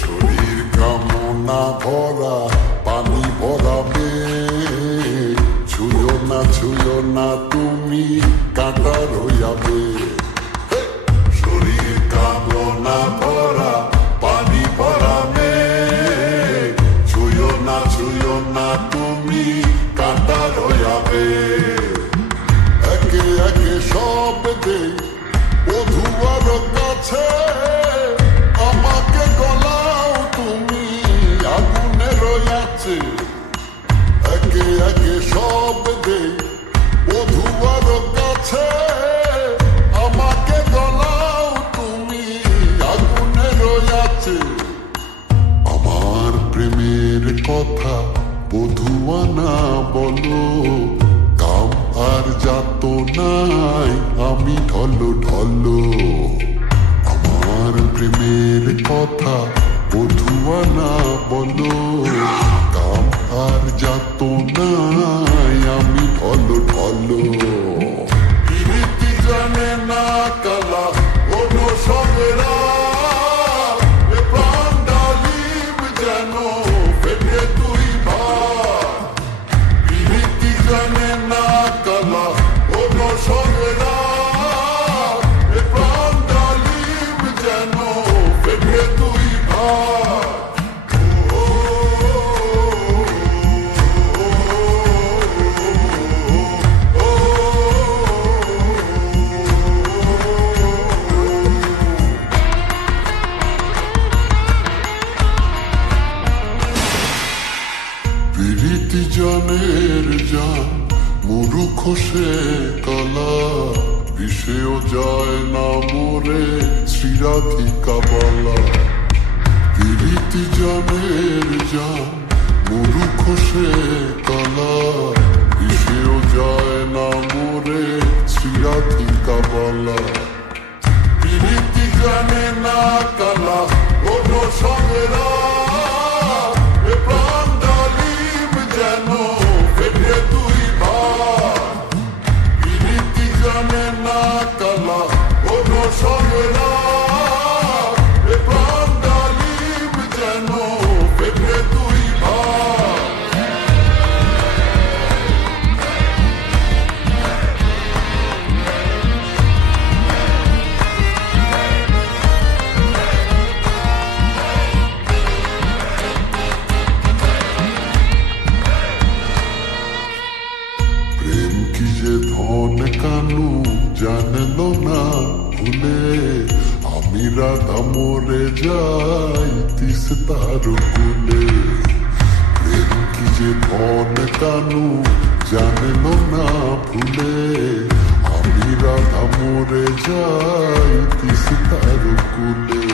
শরীর কামনা ভরা পানি ভরাবে, ছুঁয়ো না তুমি কাঁটা রইয়াবে। শরীর কামনা ভরা পানি ভরাবে, ছুঁয়ো না তুমি কাঁটা রইয়াবে। একে একে সব দেই বধুয়ার কাছে, আমাকে গলাও তুমি আগুনে রয়াছে। একে একে সব দেই বধুয়ার কাছে, আমাকে গলাও তুমি আগুনে রয়াছে। আমার প্রেমের কথা বধুয়া না বলো, কাম আর যাত নাই আমি ঢলো ঢলো। আমার প্রেমের কথা বধুয়া না বলো, কাম আর যাত নাই আমি ঢলো ঢলো। প্রীতি জানে না কালা কোনো সবেরা, প্রাণ ডালিম যেন ফেটে তুই ভাই। প্রীতি জানে না কালা কোনো সবেরা, প্রাণ ডালিম যেন ফেটে তুই ভাই। প্রীতি জানের জান মুরুখ সে কালা, বিষেও যায় না মোরে শ্রীরাধিকা বালা। প্রীতি জানের জান মুরুখ সে কালা, বিষেও যায় না মোরে শ্রীরাধিকা বালা। প্রীতি জানে না কালা কোনো সবেরা, প্রাণ ডালিম যেন ফেটে তুই ভাই। প্রীতি জানে না কালা কোনো সবেরা, প্রাণ ডালিম যেন ফেটে তুই ভাই। প্রেম কি যে ধন কানু জানলো না ভুলে, আমি রাধা মরে যাই তিস্তার কুলে। প্রেম কি যে ধন কানু জানলো না ভুলে, আমি রাধা মরে যাই তিস্তার কুলে।